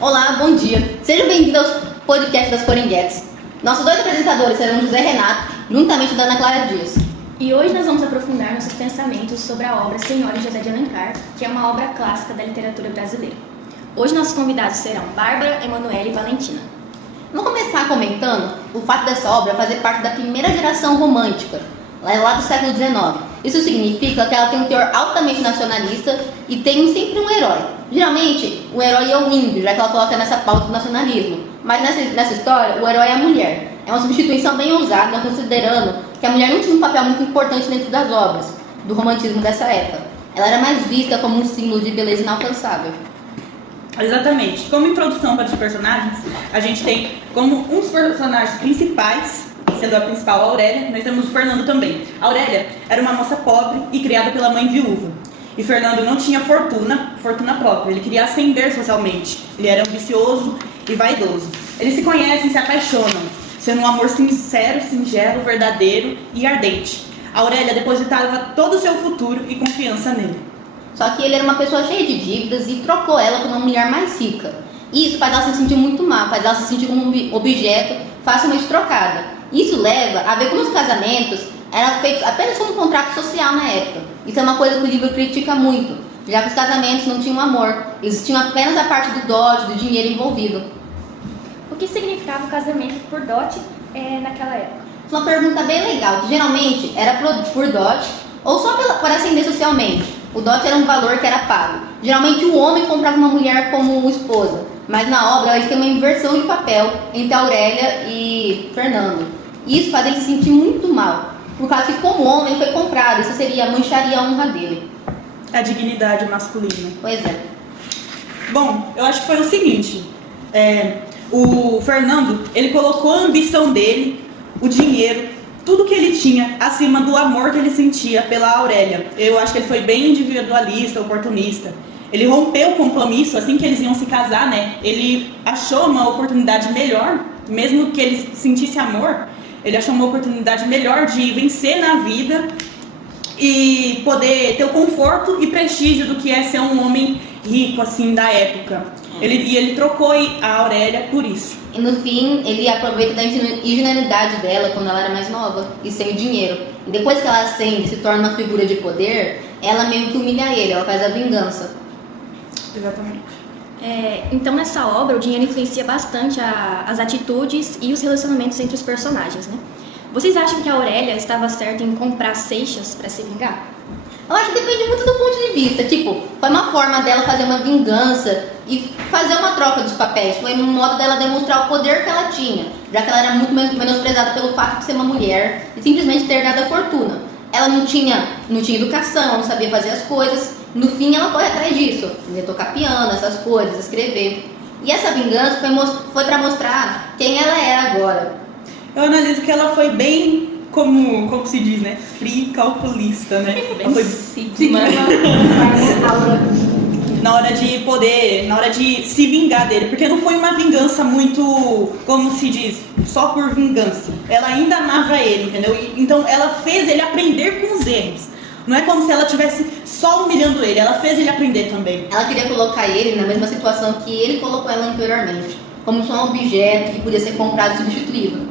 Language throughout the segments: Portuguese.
Olá, bom dia. Sejam bem-vindos ao podcast das Coringuetes. Nossos dois apresentadores serão José Renato, juntamente da Ana Clara Dias. E hoje nós vamos aprofundar nossos pensamentos sobre a obra Senhora José de Alencar, que é uma obra clássica da literatura brasileira. Hoje nossos convidados serão Bárbara, Emanuele e Valentina. Vamos começar comentando o fato dessa obra fazer parte da primeira geração romântica, lá do século XIX. Isso significa que ela tem um teor altamente nacionalista e tem sempre um herói. Geralmente, o herói é o índio, já que ela coloca nessa pauta do nacionalismo. Mas nessa história, o herói é a mulher. É uma substituição bem ousada, considerando que a mulher não tinha um papel muito importante dentro das obras do romantismo dessa época. Ela era mais vista como um símbolo de beleza inalcançável. Exatamente. Como introdução para os personagens, a gente tem como um dos personagens principais, sendo a principal a Aurélia, nós temos o Fernando também. A Aurélia era uma moça pobre e criada pela mãe viúva. E Fernando não tinha fortuna própria, ele queria ascender socialmente. Ele era ambicioso e vaidoso. Eles se conhecem e se apaixonam, sendo um amor sincero, singelo, verdadeiro e ardente. A Aurélia depositava todo o seu futuro e confiança nele. Só que ele era uma pessoa cheia de dívidas e trocou ela por uma mulher mais rica. E isso faz ela se sentir muito mal, faz ela se sentir como um objeto facilmente trocada. Isso leva a ver como os casamentos eram feitos apenas como um contrato social na época. Isso é uma coisa que o livro critica muito, já que os casamentos não tinham amor, eles tinham apenas a parte do dote, do dinheiro envolvido. O que significava o casamento por dote naquela época? Uma pergunta bem legal, que geralmente era por dote ou só por ascender socialmente. O dote era um valor que era pago. Geralmente o homem comprava uma mulher como esposa, mas na obra eles têm uma inversão de papel entre Aurélia e Fernando. Isso faz ele se sentir muito mal, por causa que como homem foi comprado, isso mancharia a honra dele. A dignidade masculina. Pois é. Bom, eu acho que foi o seguinte, o Fernando, ele colocou a ambição dele, o dinheiro, tudo que ele tinha acima do amor que ele sentia pela Aurélia. Eu acho que ele foi bem individualista, oportunista. Ele rompeu o compromisso assim que eles iam se casar, né? Ele achou uma oportunidade melhor, mesmo que ele sentisse amor, ele achou uma oportunidade melhor de vencer na vida e poder ter o conforto e prestígio do que é ser um homem rico, assim, da época. Ele trocou a Aurélia por isso. E no fim, ele aproveita da ingenuidade dela quando ela era mais nova e sem o dinheiro. E depois que ela ascende e se torna uma figura de poder, ela meio que humilha ele, ela faz a vingança. Exatamente. Então nessa obra o dinheiro influencia bastante as atitudes e os relacionamentos entre os personagens, né? Vocês acham que a Aurélia estava certa em comprar Seixas para se vingar? Eu acho que depende muito do ponto de vista. Tipo, foi uma forma dela fazer uma vingança e fazer uma troca dos papéis. Foi um modo dela demonstrar o poder que ela tinha, já que ela era muito menosprezada pelo fato de ser uma mulher e simplesmente ter dado a fortuna. Ela não tinha educação, ela não sabia fazer as coisas. No fim, ela foi atrás disso, tocar piano, essas coisas, escrever. E essa vingança foi para mostrar quem ela era agora. Eu analiso que ela foi bem, como se diz, né? Fria e calculista, né? Ela foi na hora de se vingar dele, porque não foi uma vingança muito, como se diz, só por vingança. Ela ainda amava ele, entendeu? Então ela fez ele aprender com os erros. Não é como se ela estivesse só humilhando ele, ela fez ele aprender também. Ela queria colocar ele na mesma situação que ele colocou ela anteriormente, como só um objeto que podia ser comprado e substituído.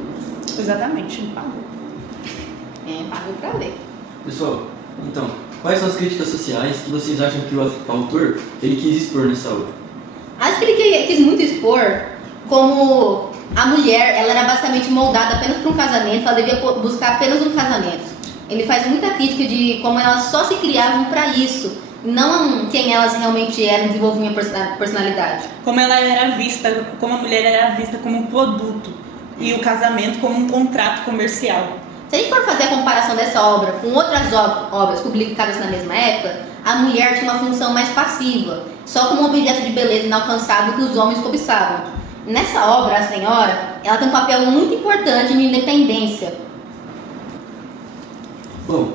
Exatamente, ele pagou. Pagou pra ler. Pessoal, então, quais são as críticas sociais que vocês acham que o autor ele quis expor nessa obra? Acho que ele quis muito expor como a mulher, ela era basicamente moldada apenas para um casamento, ela devia buscar apenas um casamento. Ele faz muita crítica de como elas só se criavam para isso, não quem elas realmente eram, desenvolviam a personalidade. Como a mulher era vista como um produto e o casamento como um contrato comercial. Se a gente for fazer a comparação dessa obra com outras obras publicadas na mesma época, a mulher tinha uma função mais passiva, só como um objeto de beleza inalcançável que os homens cobiçavam. Nessa obra, a senhora, ela tem um papel muito importante de independência. Bom,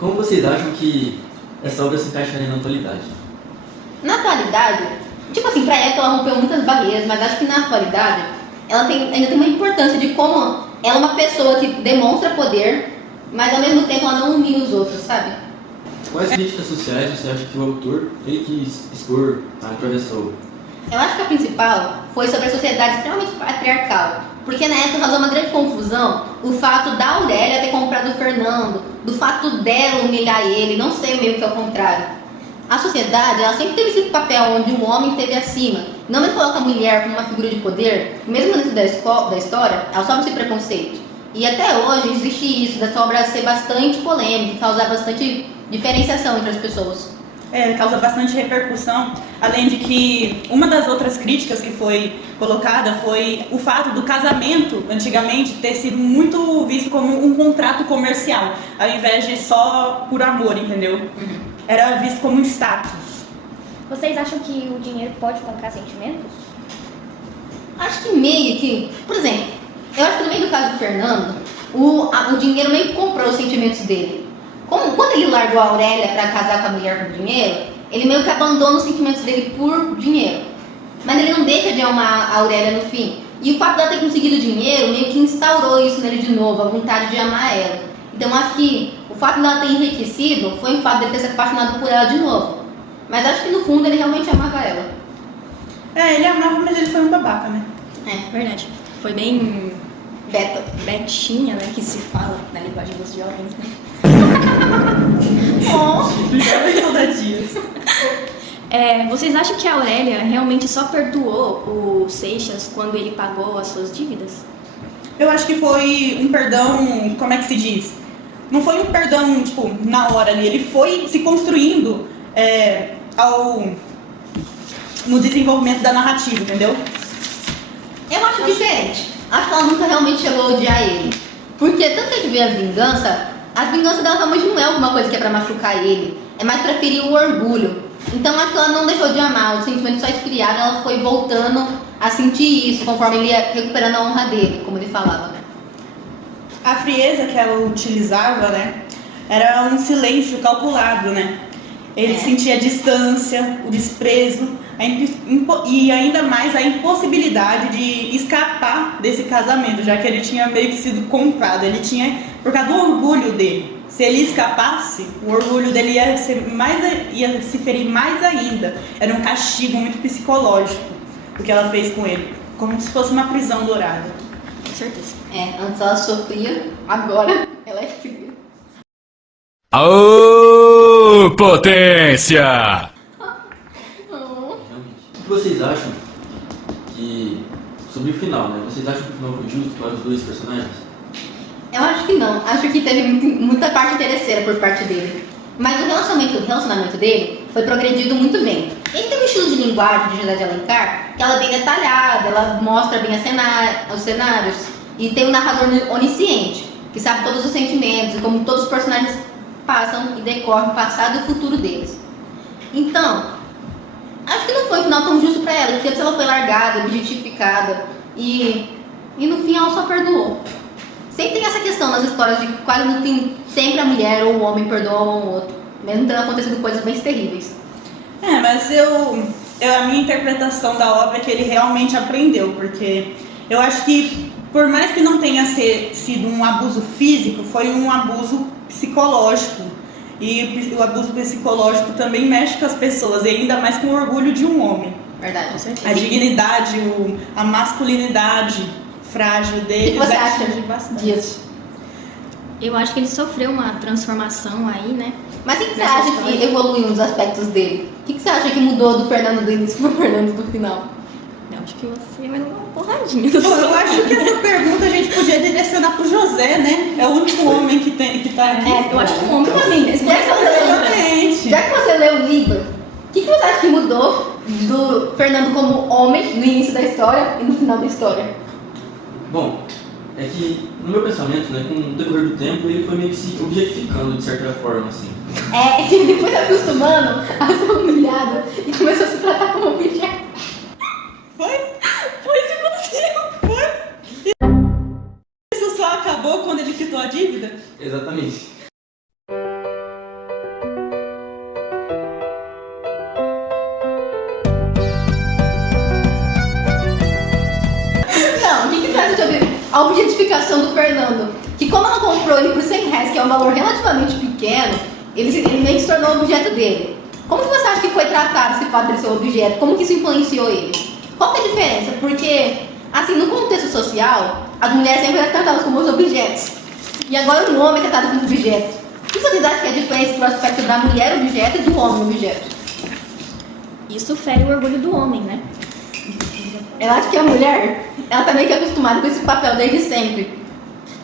como vocês acham que essa obra se encaixaria na atualidade? Na atualidade, tipo assim, pra época ela rompeu muitas barreiras, mas acho que na atualidade ela ainda tem uma importância de como ela é uma pessoa que demonstra poder, mas ao mesmo tempo ela não humilha os outros, sabe? Quais críticas sociais você acha que o autor ele quis expor através dessa obra? Eu acho que a principal foi sobre a sociedade extremamente patriarcal, porque na época causou uma grande confusão o fato da Aurélia ter comprado o Fernando, do fato dela humilhar ele, não ser meio que ao contrário. A sociedade, ela sempre teve esse papel onde um homem esteve acima, não me coloca a mulher como uma figura de poder, mesmo dentro da história, ela sofre esse preconceito. E até hoje existe isso, dessa obra ser bastante polêmica, causar bastante diferenciação entre as pessoas. Causa bastante repercussão, além de que uma das outras críticas que foi colocada foi o fato do casamento, antigamente, ter sido muito visto como um contrato comercial, ao invés de só por amor, entendeu? Era visto como um status. Vocês acham que o dinheiro pode comprar sentimentos? Acho que meio que, por exemplo, eu acho que no meio do caso do Fernando, o dinheiro meio que comprou os sentimentos dele. Quando ele largou a Aurélia para casar com a mulher com dinheiro, ele meio que abandona os sentimentos dele por dinheiro. Mas ele não deixa de amar a Aurélia no fim. E o fato dela ter conseguido dinheiro meio que instaurou isso nele de novo, a vontade de amar ela. Então acho que o fato dela ter enriquecido foi o fato de ele ter se apaixonado por ela de novo. Mas acho que no fundo ele realmente amava ela. Ele amava, mas ele foi um babaca, né? Verdade. Foi bem Beta. betinha, né, que se fala na linguagem dos jovens, né? Jovens soldadias. Vocês acham que a Aurélia realmente só perdoou o Seixas quando ele pagou as suas dívidas? Eu acho que foi um perdão, como é que se diz? Não foi um perdão, tipo, na hora ali. Ele foi se construindo no desenvolvimento da narrativa, entendeu? Eu acho diferente. Acho que ela nunca realmente chegou a odiar ele. Porque tanto que a gente vê a vingança dela realmente não é alguma coisa que é pra machucar ele. É mais pra ferir o orgulho. Então acho que ela não deixou de amar. O sentimento só esfriado, ela foi voltando a sentir isso conforme ele ia recuperando a honra dele, como ele falava. A frieza que ela utilizava, né, era um silêncio calculado, né? Ele sentia a distância, o desprezo e ainda mais a impossibilidade de escapar desse casamento, já que ele tinha meio que sido comprado. Ele tinha, por causa do orgulho dele. Se ele escapasse, o orgulho dele ia se ferir mais ainda. Era um castigo muito psicológico o que ela fez com ele, como se fosse uma prisão dourada. Com certeza. Antes ela sofria, agora ela é fria. Aô, potência! Realmente. O que vocês acham sobre o final, né? Vocês acham que o final foi justo para os dois personagens? Eu acho que não. Acho que teve muita parte interesseira por parte dele. Mas o relacionamento dele foi progredido muito bem. Ele tem um estilo de linguagem de José de Alencar que ela é bem detalhada, ela mostra bem os cenários. E tem um narrador onisciente, que sabe todos os sentimentos e como todos os personagens passam e decorrem o passado e o futuro deles. Então, acho que não foi um final tão justo pra ela, porque antes ela foi largada, objetificada e no fim ela só perdoou. Sempre tem essa questão nas histórias de que quase no fim sempre a mulher ou o homem perdoam um ao outro, mesmo tendo acontecido coisas bem terríveis. Mas a minha interpretação da obra é que ele realmente aprendeu, porque eu acho que por mais que não tenha sido um abuso físico, foi um abuso psicológico. E o abuso psicológico também mexe com as pessoas, e ainda mais com o orgulho de um homem. Verdade, com certeza. A dignidade, a masculinidade frágil dele. O que você acha bastante disso? Eu acho que ele sofreu uma transformação aí, né? Mas o que você acha que evoluiu nos aspectos dele? O que você acha que mudou do Fernando do início pro Fernando do final? Eu acho que você vai dar uma porradinha. Eu acho que essa pergunta a gente podia direcionar pro José, né? É o único homem que tá aqui. Eu acho que um homem assim, Exatamente. Já que você leu o livro, o que você acha que mudou do Fernando como homem no início da história e no final da história? Bom, é que no meu pensamento, né, com o decorrer do tempo, ele foi meio que se objetificando de certa forma, assim. Ele foi se acostumando a ser humilhado e começou a se tratar como objeto. Foi isso que aconteceu. Isso só acabou quando ele quitou a dívida? Exatamente. Não, o que você acha sobre a objetificação do Fernando? Que como ela comprou ele por R$100, que é um valor relativamente pequeno, ele meio que se tornou objeto dele. Como que você acha que foi tratado rejeitaram esse fato de ser objeto? Como que isso influenciou eles? Qual que é a diferença? Porque, assim, no contexto social, as mulheres sempre eram tratadas como os objetos. E agora o homem é tratado como objeto. O que vocês acham que é a diferença do aspecto da mulher objeto e do homem objeto? Isso fere o orgulho do homem, né? Eu acho que a mulher, ela tá meio que acostumada com esse papel desde sempre.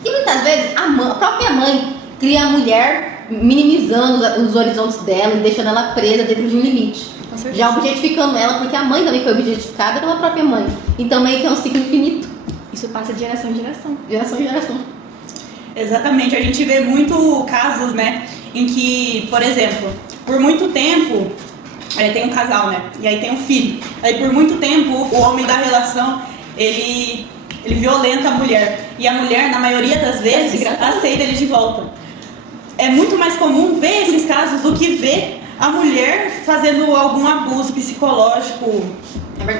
E muitas vezes a própria mãe cria a mulher minimizando os horizontes dela e deixando ela presa dentro de um limite. Já objetificando ela, porque a mãe também foi objetificada pela própria mãe. Então meio que é um ciclo infinito. Isso passa de geração em geração. Geração em geração. Exatamente, a gente vê muito casos, né, em que, por exemplo, por muito tempo, tem um casal, né, e aí tem um filho. Aí por muito tempo o homem da relação, ele violenta a mulher. E a mulher, na maioria das vezes, aceita ele de volta. É muito mais comum ver esses casos do que ver a mulher fazendo algum abuso psicológico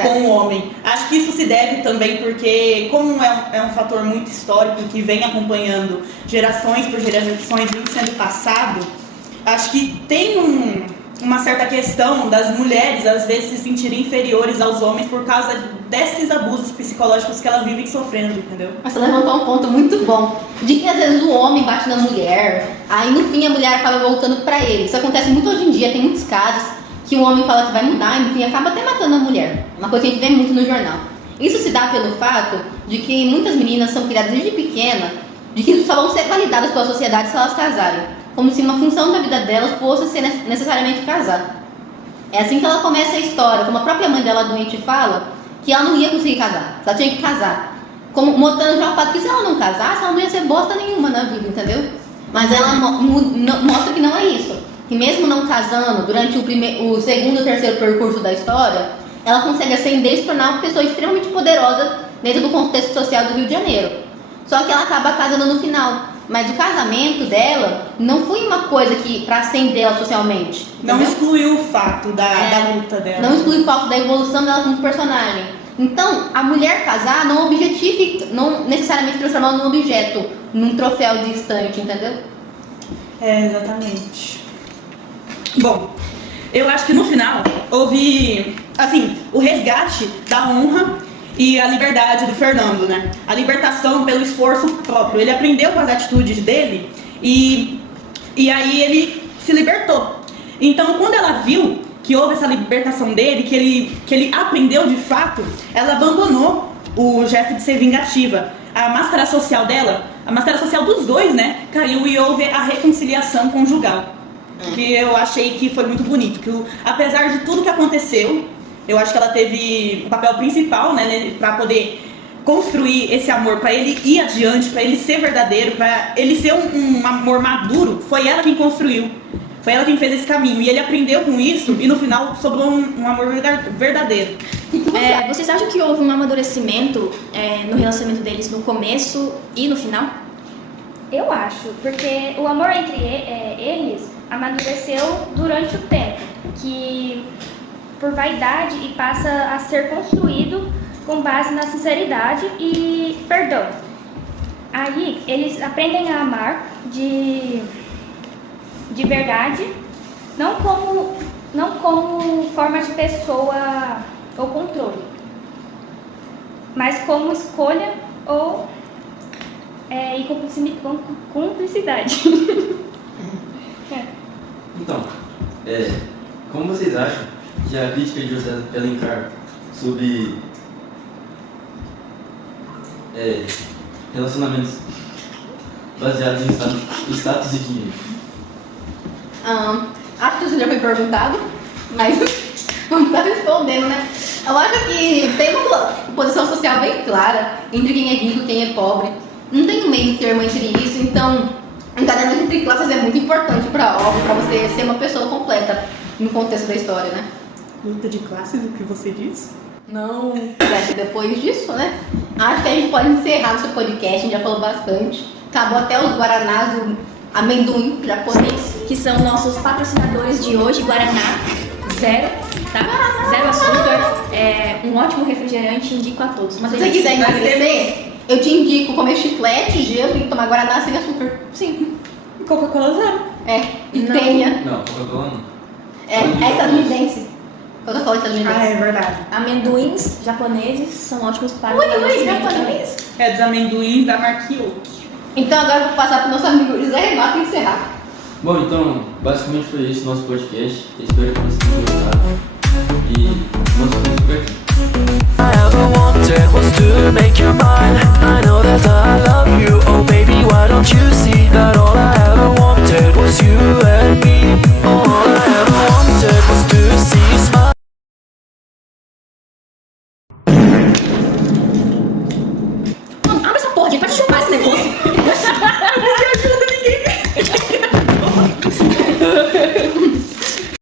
com o homem. Acho que isso se deve também porque, como é um fator muito histórico que vem acompanhando gerações por gerações, vem sendo passado, acho que tem uma certa questão das mulheres, às vezes, se sentirem inferiores aos homens por causa desses abusos psicológicos que elas vivem sofrendo, entendeu? Mas você levantou um ponto muito bom, de que às vezes o homem bate na mulher, aí no fim a mulher acaba voltando pra ele. Isso acontece muito hoje em dia, tem muitos casos que o homem fala que vai mudar e no fim acaba até matando a mulher. Uma coisa que a gente vê muito no jornal. Isso se dá pelo fato de que muitas meninas são criadas desde pequena, de que só vão ser validadas pela sociedade se elas casarem. Como se uma função da vida delas fosse ser necessariamente casar. É assim que ela começa a história, como a própria mãe dela doente fala, que ela não ia conseguir casar, ela tinha que casar. Como mostrando já o fato que se ela não casasse, ela não ia ser bosta nenhuma na vida, entendeu? Mas ela mostra que não é isso. Que mesmo não casando, durante o segundo e terceiro percurso da história, ela consegue ascender e se tornar uma pessoa extremamente poderosa dentro do contexto social do Rio de Janeiro. Só que ela acaba casando no final. Mas o casamento dela não foi uma coisa que para ascender ela socialmente. Não entendeu? excluiu o fato da luta dela. Não exclui o fato da evolução dela como personagem. Então, a mulher casar não objetifica, não necessariamente transformar ela num objeto, num troféu distante, entendeu? Exatamente. Bom, eu acho que no final houve, assim, o resgate da honra e a liberdade do Fernando, né? A libertação pelo esforço próprio. Ele aprendeu com as atitudes dele e aí ele se libertou. Então, quando ela viu que houve essa libertação dele, que ele aprendeu de fato, ela abandonou o gesto de ser vingativa. A máscara social dela, a máscara social dos dois, né, caiu e houve a reconciliação conjugal. Que eu achei que foi muito bonito. Que apesar de tudo que aconteceu, eu acho que ela teve o papel principal, né, para poder construir esse amor, para ele ir adiante, para ele ser verdadeiro, para ele ser um amor maduro. Foi ela quem construiu, foi ela quem fez esse caminho. E ele aprendeu com isso e no final sobrou um amor verdadeiro. Vocês acham que houve um amadurecimento no relacionamento deles no começo e no final? Eu acho, porque o amor entre eles amadureceu durante o tempo, que por vaidade e passa a ser construído com base na sinceridade e perdão. Aí eles aprendem a amar de verdade, não como forma de pessoa ou controle, mas como escolha ou e cumplicidade. Então, como vocês acham que a crítica de José de Alencar sobre relacionamentos baseados em status e dinheiro? Acho que isso já foi perguntado, mas vamos estar respondendo, né? Eu acho que tem uma posição social bem clara entre quem é rico e quem é pobre. Não tem um meio termo entre isso, então o enquadramento entre classes é muito importante para a obra, para você ser uma pessoa completa no contexto da história, né? Luta de classes, o que você diz? Não, depois disso, né? Acho que a gente pode encerrar nosso podcast, a gente já falou bastante. Acabou até os guaranás, o amendoim japonês. Que são nossos patrocinadores de hoje, Guaraná, zero, tá? Zero açúcar, um ótimo refrigerante, indico a todos. Mas se você quiser emagrecer, eu te indico comer chiclete, gelo e tomar guaraná sem açúcar. Sim. Coca-Cola zero. E Não. tenha. Não, Coca-Cola não. É estadunidense. Coca-Cola de amendoim. Ah, é verdade. Amendoins japoneses são ótimos para Ui, emagrecimento também. japonês. É dos amendoins da marca Yoki. Então agora eu vou passar pro nosso amigo José Renato encerrar. Bom, então, basicamente foi esse o nosso podcast. Eu espero que vocês tenham gostado. E nós ficamos por aqui. I ever wanted was to make you mine. I know that I love you. Oh baby, why don't you